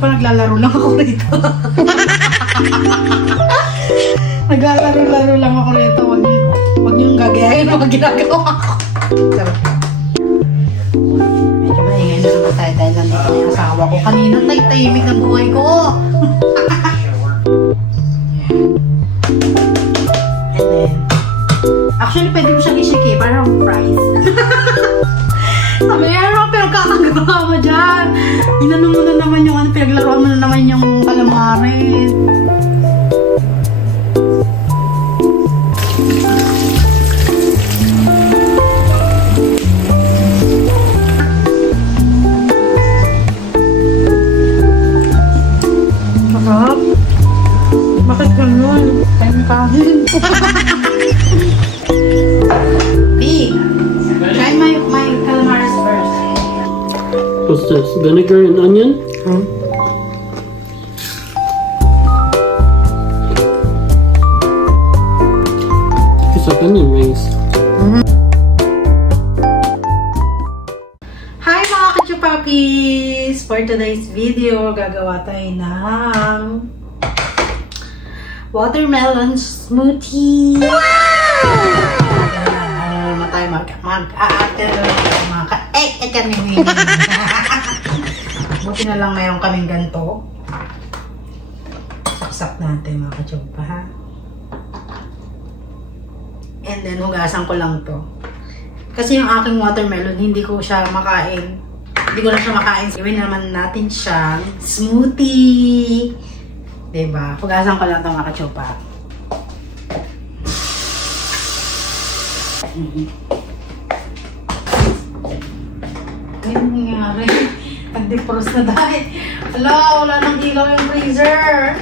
Kachupa, naglalaro lang ako rito. Naglalaro-laro lang ako rito. Huwag niyong gagayahin na ginagawa ko. Sarap. Medyo maingay na naman tayo dahil nandito na yung asawa ko. Kanina tahimik ang buhay ko. And then, actually pwede mo siyang isiki para fries. Sabi niya, ano pinagkakagawa mo dyan? Inano mo na naman yung pinaglaruan mo na naman yung calamares. Sarap. Bakit ganun? Time kanin. B, try my calamares first. What's this? Vinegar and onion? Hmm? It's like onion rings. Hi mga kachupapis! For today's video, gagawa tayo ng watermelon smoothie. Wow! Tayo mag-aater mga ka-ek-ek-kanini. Buti na lang mayroon kaming ganito. Saksak natin mga kachupa, ha? And then, hugasan ko lang to. Kasi yung aking watermelon, hindi ko siya makain. Hindi ko na siya makain. Gawin naman natin siyang smoothie. Diba? Hugasan ko lang ito mga kachupa. Ano nangyari? Nag-defrost na dahil. Wala nang ilaw yung freezer.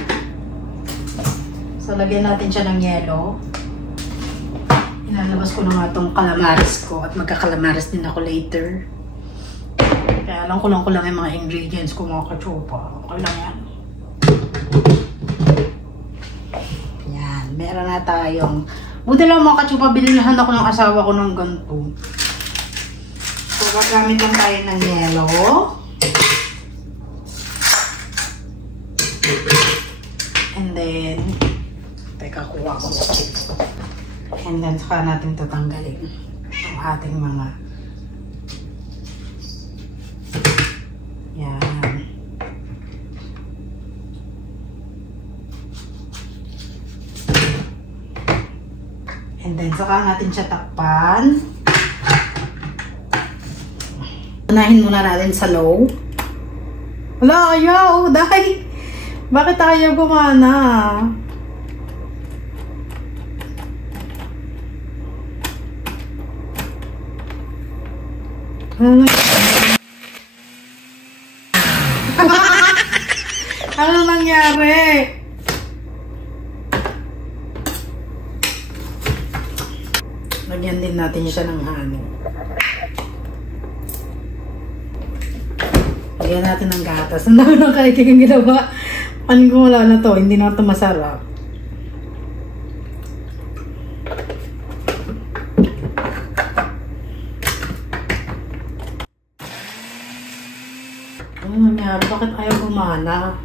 So, lagyan natin siya ng yelo. Ilalabas ko na nga itong calamares ko at magkakalamares din ako later. Kaya alam ko lang yung mga ingredients ko mga kachupa. Okay lang yan. Yan. Meron na tayong... Buti lang mga kachupa, binilhan ako ng asawa ko ng ganito. So, gagamit lang tayo ng yelo. And then, teka, kuha ko. And then, saka natin tatanggalin ang ating mga yan. And then, saka natin siya takpan. Unahin muna natin sa low. Wala, ayaw! Dahil! Bakit ayaw gumana? Ano nangyari? Lagyan din natin siya ng ano. Lagyan natin ng gatas. Ang dami ng kaikigang ginawa. Panin ko wala na to. Hindi na ito masarap. Ano nangyari? Bakit ayaw gumana?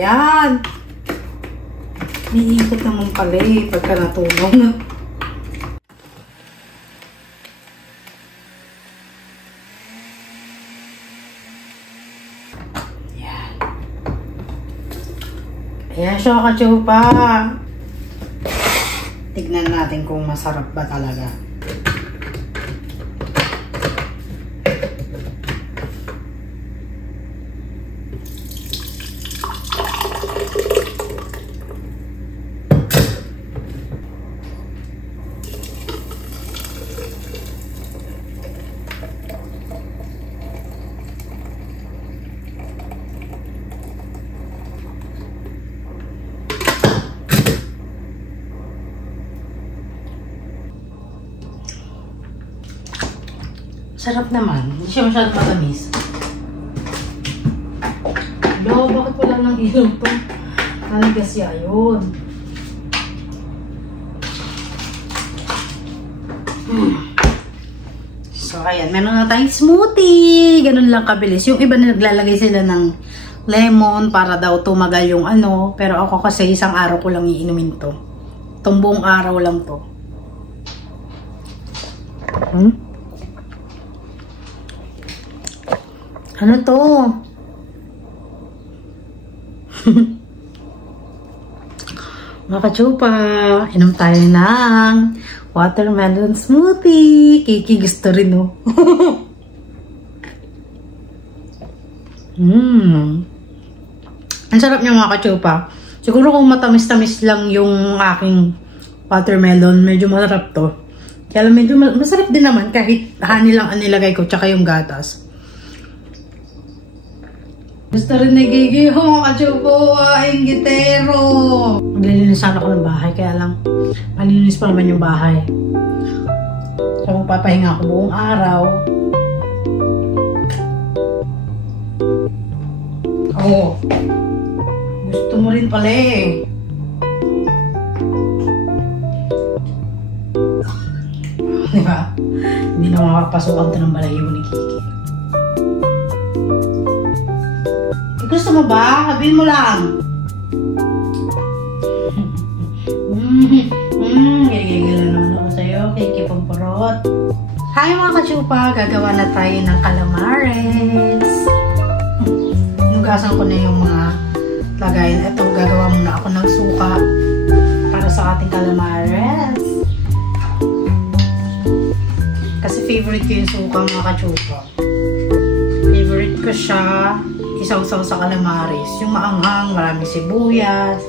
Yan! May ikot naman pala eh, pagka natulong na. Yan. Ayan siya kachupa. Tignan natin kung masarap ba talaga. Sarap naman. Hindi siya masyadong matamis. Yo, bakit wala nang ilaw to? Naligas siya, yun. So, ayan. Meron na tayong smoothie. Ganun lang kabilis. Yung iba na naglalagay sila ng lemon para daw tumagal yung ano. Pero ako kasi isang araw ko lang iinumin to. Itong buong araw lang to. Ano to? Mga kachupa, inom tayo ng watermelon smoothie. Kiki gusto rin, no? Ang sarap niya mga kachupa. Siguro kung matamis-tamis lang yung aking watermelon, medyo masarap to. Kaya medyo masarap din naman kahit honey lang ang nilagay ko tsaka yung gatas. Gusto rin ni Gigi, mga kachupo, inggitero. Maglilinis sana ako ng bahay, kaya lang malinis pa naman yung bahay. So magpapahinga ako buong araw. Oh, gusto mo rin pala eh. Diba? Hindi na makapasukan ito ng balayo ni Kiki. Gusto mo ba? Sabihin mo lang. Gigigil na naman ako sa'yo. Kiki Pamparot. Hi mga kachupa! Gagawa na tayo ng calamares. Nugasan ko na yung mga lagayan. Ito, gagawa muna ako ng suka para sa ating calamares. Kasi favorite ko yung suka mga kachupa. Favorite ko siya. Isaw-saw sa calamares. Yung maanghang, maraming sibuyas,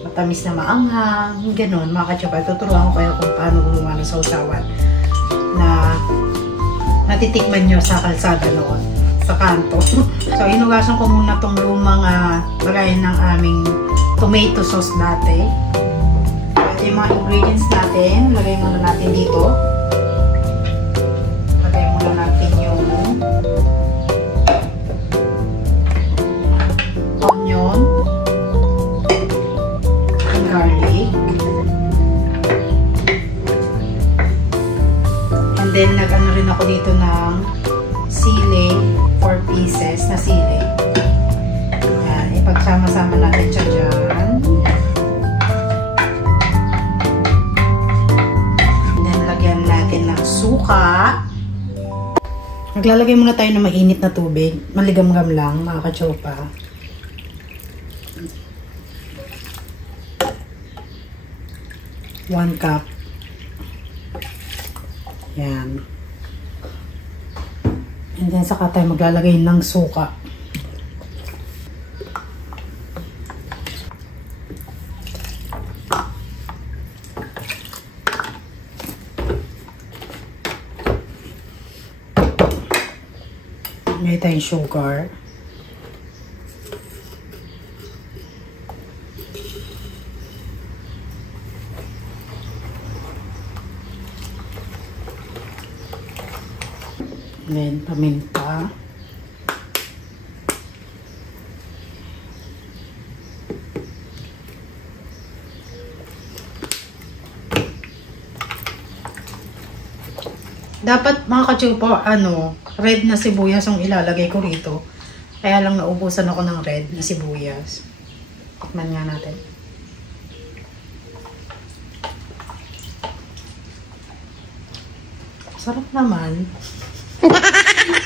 matamis na maanghang, ganun. Mga kachupa, tuturuan ko kayo kung paano gumawa ng sausawan na natitikman nyo sa kalsada noon, sa kanto. So, inugasan ko muna tong lumang lagayan ng aming tomato sauce dati. Ito yung mga ingredients natin. Lagay muna natin dito. Lagay muna natin yung onion, garlic, and then nag-ano rin ako dito ng sili, 4 pieces na sili. Ayan, ipagsama-sama natin siya dyan. And then lagyan natin ng suka. Maglalagay muna tayo ng mainit na tubig, maligam-gam lang mga kachopa. One cup. Yan. And then saka tayo maglalagay ng suka. Lagay tayong sugar. Then, paminta. Dapat mga kachupo, red na sibuyas ang ilalagay ko rito. Kaya lang naubusan ako ng red na sibuyas. Tikman nga natin. Sarap naman.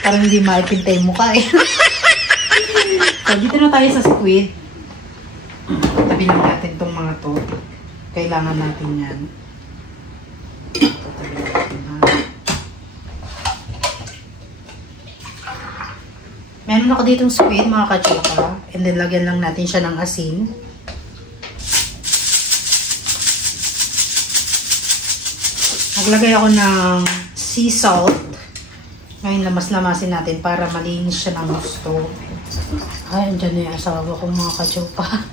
Parang hindi maipintay yung mukha eh. So, dito na tayo sa squid. Tabi lang natin itong mga to. Kailangan natin yan. Ito, tabi natin ha. Meron ako ditong squid mga kachupa. And then lagyan lang natin siya ng asin. Naglagay ako ng sea salt. Ngayon, lamas-lamasin natin para malinis siya ng gusto. Ay, andyan na yung asawa ko mga kachupa.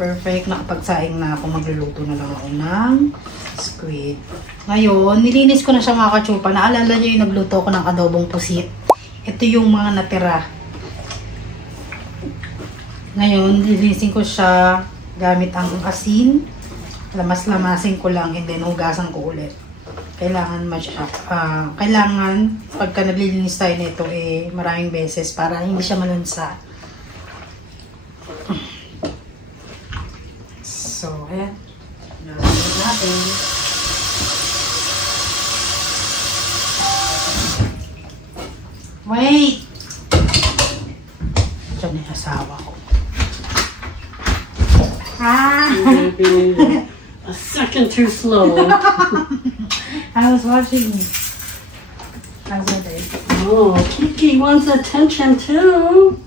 perfect. Nakapagsaing na ako. Magluluto na lang ako ng squid. Ngayon, nilinis ko na siya mga kachupa. Naalala nyo yung nagluto ko ng adobong pusit. Ito yung mga natira. Ngayon, lilinisin ko siya gamit ang asin. Lamas-lamasin ko lang and then hugasan ko ulit. Kailangan pagka naglilinis tayo nito maraming beses para hindi siya malunsa. So, ayan. Nalagyan natin. Wait! Diyan yung asawa ko. A second too slow. I was watching you. How's my day? Oh, Kiki wants attention too.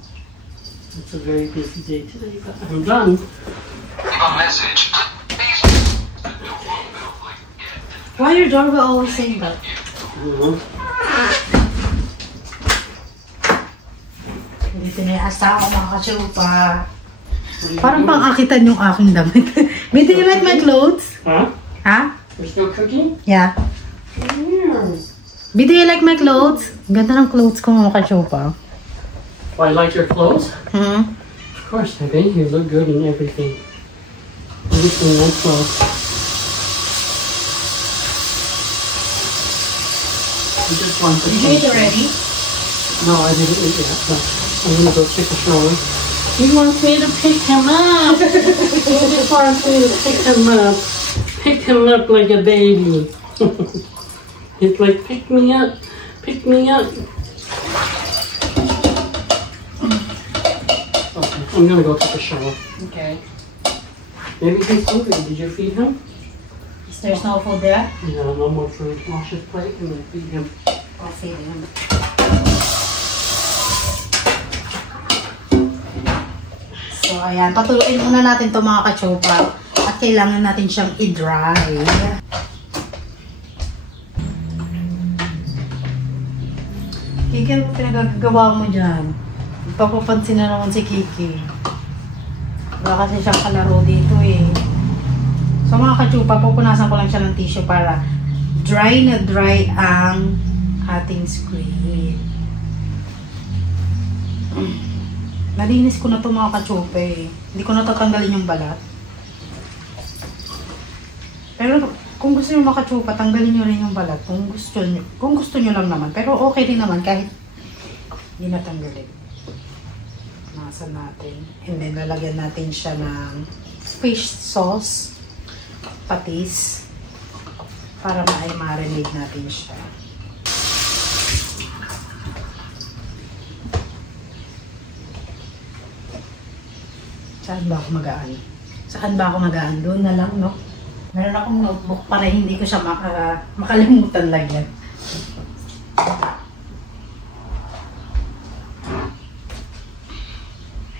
It's a very busy day today, but I'm done. A message. Why your doorbell always saying that? Dito na yung asawa mga kachupa. Parang pang-akitan yung aking damit. Do you like my clothes? Huh? Huh? We're still cooking? Yeah. Yes. Do you like my clothes? Ganda ng clothes ko mga kachupa. Oh, I like your clothes? Hmm? Of course, baby. You look good in everything. Everything like clothes. You just want to Did you eat already? No, I didn't eat yet, but I'm gonna go take a shower. He wants me to pick him up. He just wants me to pick him up. Pick him up like a baby. He's like, pick me up. Pick me up. Okay, I'm gonna go take a shower. Okay. Maybe he's hungry. Did you feed him? There's no food there? Yeah, no more food. Wash his plate and then feed him. I'll feed him. So, ayan. Patuluin muna natin ito mga kachupa. At kailangan natin siyang i-dry. Kiki, ano pinagagawa mo dyan? Papapansin na naman si Kiki. Wala kasi siyang kalaro dito eh. So mga kachupa, pupunasan ko lang siya ng tissue para dry na dry ang ating squid. Nalinis ko na ito mga kachupa eh. Hindi ko natatanggalin yung balat. Pero kung gusto nyo mga kachupa, tanggalin nyo rin yung balat. Kung gusto nyo lang naman. Pero okay din naman kahit hindi natanggalin. Nasa natin. And then lalagyan natin siya ng fish sauce. Patis. Para ma-marinate natin siya. Saan ba ako magaan? Saan ba ako magaan? Doon na lang, no? Meron akong notebook para hindi ko siya makalimutan lagyan.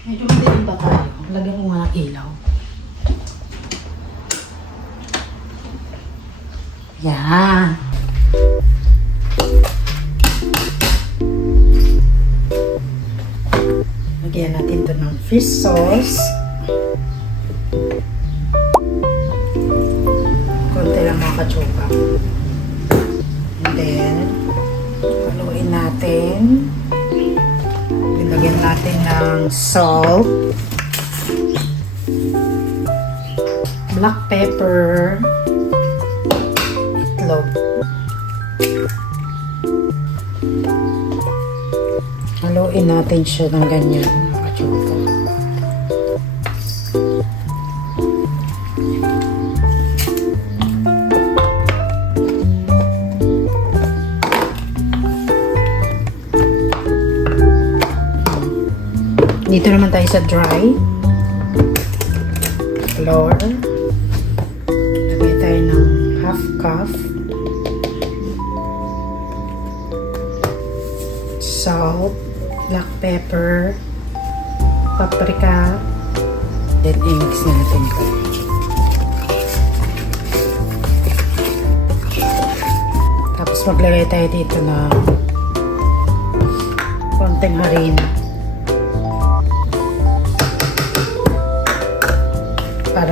Medyo madilim ba tayo? Lagyan ko nga ng ilaw. Yan. Lagyan natin ito ng fish sauce. Konti lang mga kachupa. And then, haluin natin. Lagyan natin ng salt. Black pepper. Itlog. Haluin natin siya ng ganyan, mga kachupa. Dito naman tayo sa dry. Flour. Lagay tayo ng half cup. Salt. Black pepper. Paprika. Then eggs natin ito. Tapos maglagay tayo dito ng konting harina.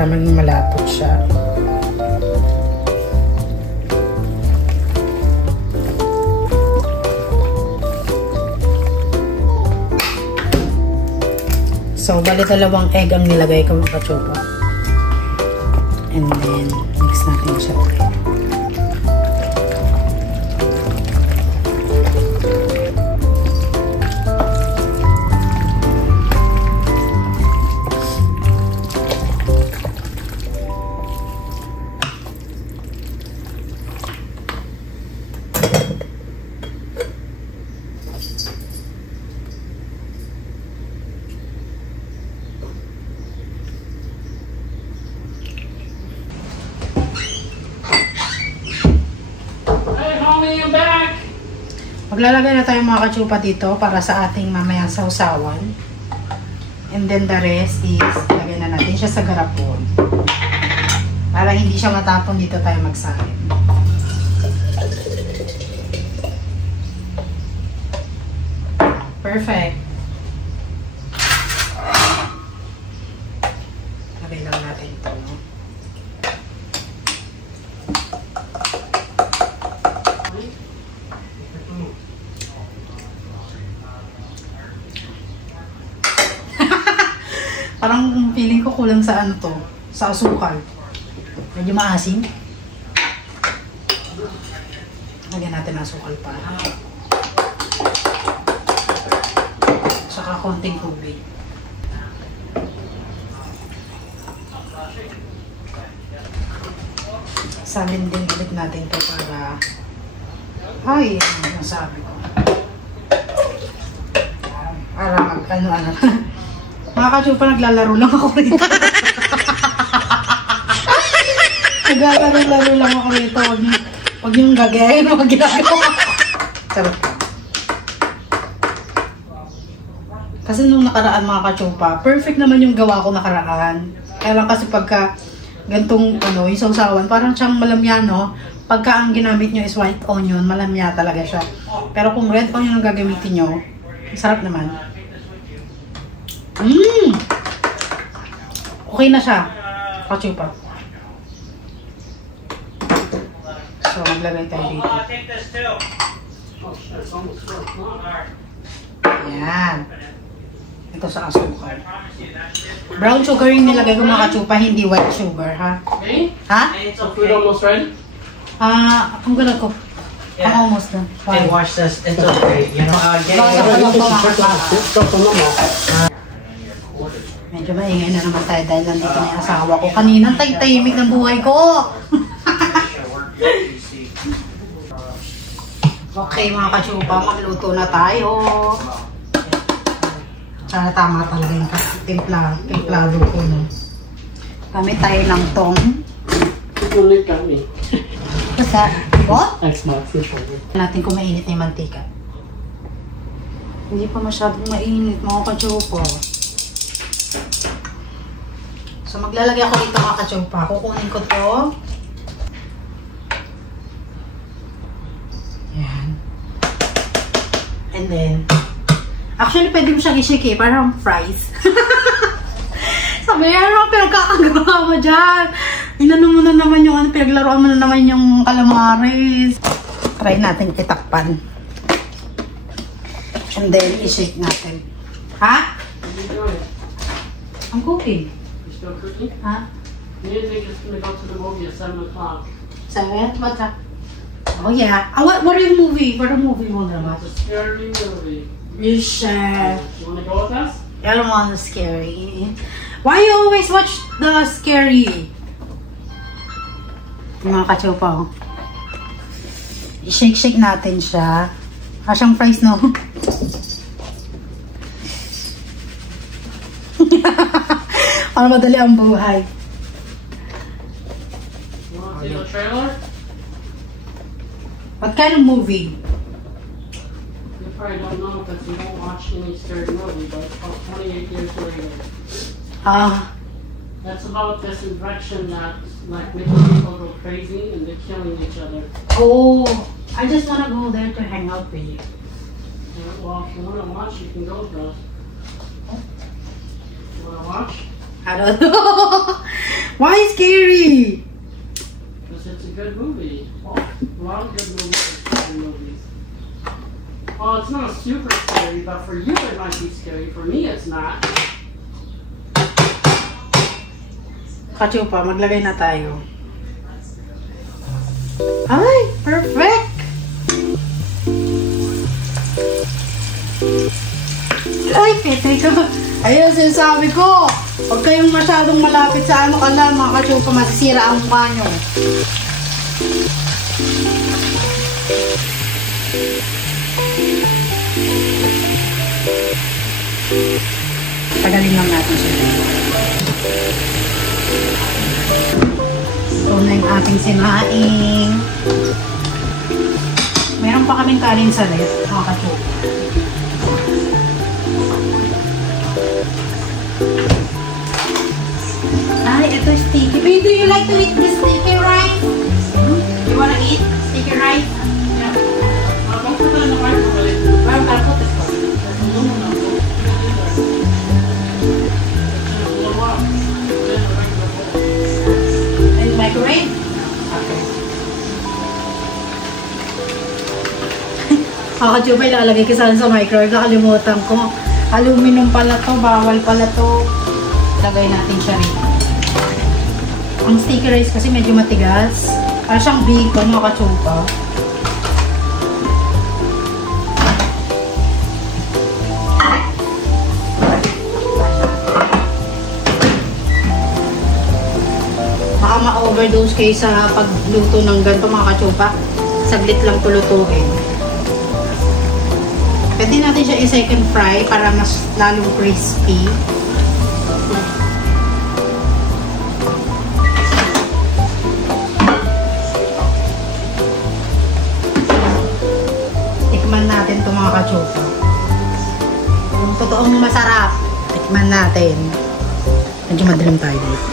para maging malapot siya. So, bali dalawang egg ang nilagay ko mga kachupa. And then, mix natin siya. Maglalagay na tayo mga kachupa dito para sa ating mamayang sausawan. And then the rest is, lagay na natin siya sa garapon. Para hindi siya matapon, dito tayo magsahin. Perfect. Lagay lang natin ito. Parang feeling ko kulang sa ano to, sa asukal. Medyo maasim. Lagyan natin ang asukal pa. Saka konting tubig. Salin din ulit natin to para ay, ano nasabi ko. Para mag ano. Mga kachupa, naglalaro lang ako rito. Naglalaro lang ako rito. Huwag niyong gagayahin, huwag ginagawa. Sarap ka. Kasi nung nakaraan mga kachupa, perfect naman yung gawa ko nakaraan. Kaya lang kasi pagka gantong ano, yung sausawan, parang siyang malamya, no? Pagka ang ginamit nyo is white onion, malamya talaga siya. Pero kung red onion ang gagamitin nyo, sarap naman. Okay na siya. Kachupa. So, maglagay tayo dito. Ayan. Ito sa asukal. Brown sugar yung nilagay ko mga kachupa, hindi white sugar, ha? Ha? Food almost ready? I'm gonna cook. I'm almost done. Hey, watch this. It's okay. You know, medyo maingay na naman tayo dahil nandito na yung asawa ko. Kanina, tay-tahimik ng buhay ko. Okay, mga kachupa, magluto na tayo. Sana tama talaga yung templado ko. No? Gamit tayo ng tong. You look at me. Basta, what? Xbox, Natin kung mainit na yung mantika. Hindi pa masyadong mainit, mga kachupa. So, maglalagay ako dito mga kachupa. Kukunin ko to. Ayan. And then, actually, pwede mo siyang i-shake eh. Parang fries. Sabi, ano pinagkakagawa mo dyan? Inano mo na naman yung, pinaglaruan mo na naman yung calamares. Try natin itakpan. And then, i-shake natin. Ha? I'm cooking. Still cooking? Huh? You think it's gonna go to the movie at 7 o'clock? 7? What's up? Oh yeah. What are the movie? What are the movie mo naman? It's a scary movie. You sure? You wanna go with us? I don't want the scary. Why you always watch the scary? Mga kachupa. I-shake-shake natin siya. Siyang fries, no? Para madali ang buhay. You wanna see the trailer? What kind of movie? You probably don't know because you don't watch any scary movie, but it's about 28 years later. That's about this infection that's like making people go crazy and they're killing each other. Oh, I just want to go there to hang out with you. Well, if you wanna watch, you can go with us. You wanna watch? I don't know. Why scary? Because it's a good movie. Well, a lot of good movies. Well, it's not super scary, but for you it might be scary. For me, it's not. Kachupa, maglagay na tayo. Ay, perfect! Ay, pete ko. Ayun, sinasabi ko. Huwag kayong masyadong malapit sa ano ka lang, mga kachupa, masisira ang mukha nyo. Tagalin lang natin siya. Ito na yung ating sinaing. Meron pa kaming kanin sa ref, mga kachupa. Ay, ito sticky. Babe, do you like to eat this sticky rice? You wanna eat sticky rice? Yeah. Don't put it in the microwave. Where I'm gonna put this one? Aluminum. Blow up. Put it in the microwave. In the microwave? Okay. Kachupa, ilalagay ko sana sa microwave. Nakalimutan ko. Aluminum pala to. Bawal pala to. Lagay natin siya rin. Ang sticky rice kasi medyo matigas. Parang siyang bacon, mga kachupa. Baka ma-overdose kayo sa pagluto ng ganito, mga kachupa. Saglit lang tulutuin. Pwede natin siya i-second fry para mas lalong crispy. Tikman natin ito, mga kachupa. Yung totoong masarap. Tikman natin. Medyo madilim tayo dito.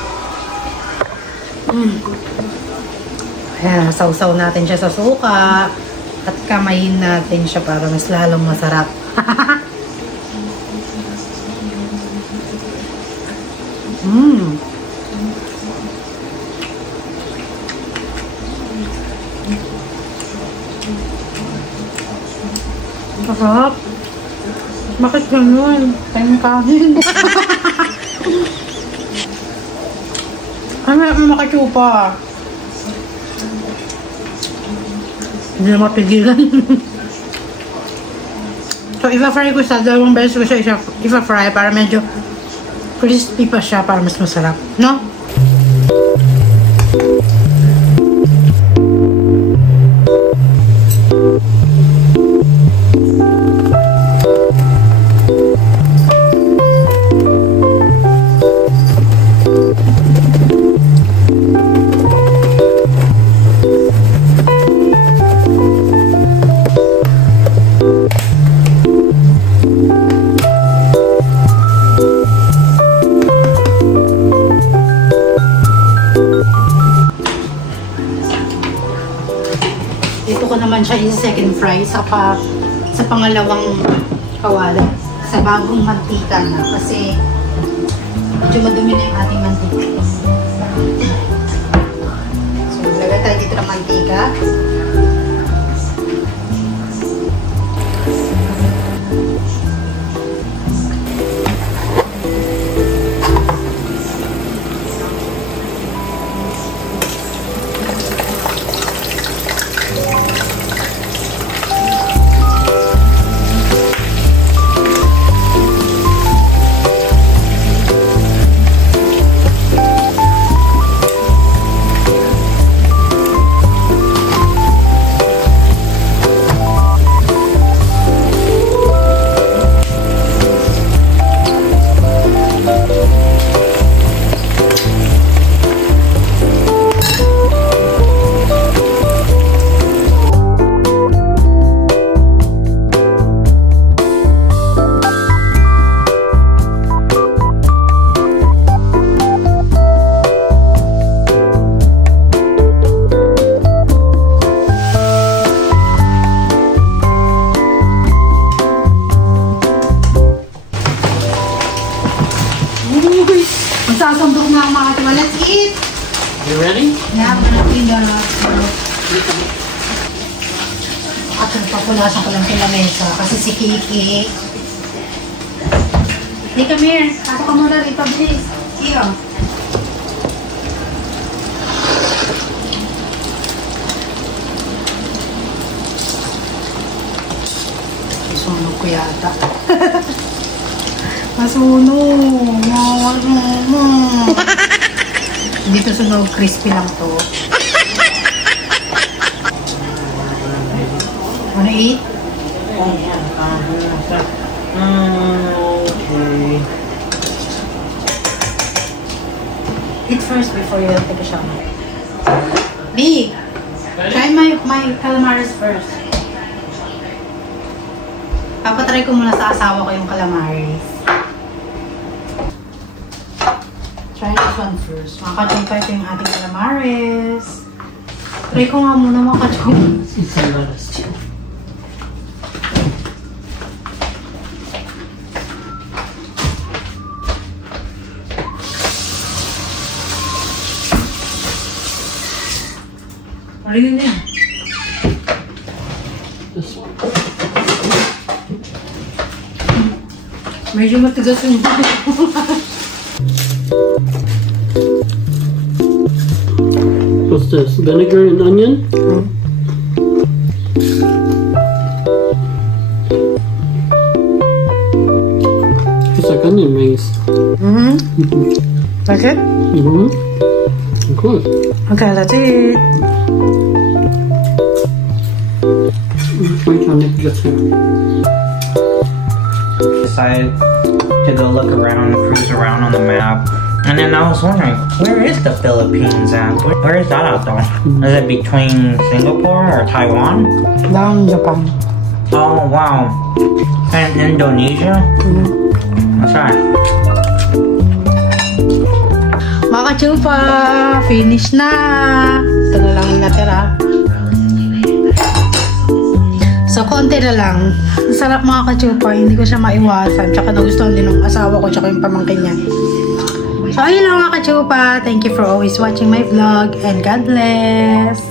Ayan, sausaw natin siya sa suka. At kamayin natin siya para mas lalong masarap. Masarap. Bakit ganun? Tayong kanin. Ano yung makachupa? Hindi na mapigilan. So, ipa-fry ko siya. Dalawang beses ko siya ipa-fry para medyo crispy pa siya para mas masarap. No? Dito ko naman siya i-second fry sa pangalawang kawali. Sa bagong mantika na. Kasi medyo madumi na yung ating mantika. So, lagay tayo dito ng mantika. Magsasambok na ang mga kachupa. Let's eat! You ready? Yeah, I'm gonna clean the... At papunasan ko lang sa lamesa kasi si Kiki. Hey, come here. Pasok ka muna rito, please. Iyo. Masunog ko yata. Masunog. Hindi to sunog. Crispy lang to. Wanna eat? Okay. Eat first before you take a shower. B, try my calamaris first. Papatry ko muna sa asawa ko yung calamaris. Try this one first. Mga kachumpa, ito yung ating calamaris. Try ko nga muna mga kachumpa. Ano yun yan? Medyo matigas yung What's this? Vinegar and onion? It's like onion rings. Like it? Of course. Okay, let's eat. Wait till Nick gets here. decided to go look around, cruise around on the map. And then I was wondering, where is the Philippines at? Where is that out there? Is it between Singapore or Taiwan? Down Japan. Oh, wow. And Indonesia? That's right. Mga kachupa, finish na. Ito na lang yung natira. So, konti na lang. Sarap mga kachupa, hindi ko siya maiwasan. Tsaka nagustuhan din ng asawa ko, tsaka yung pamangkin niya. So, ayun lang mga kachupa. Thank you for always watching my vlog and God bless.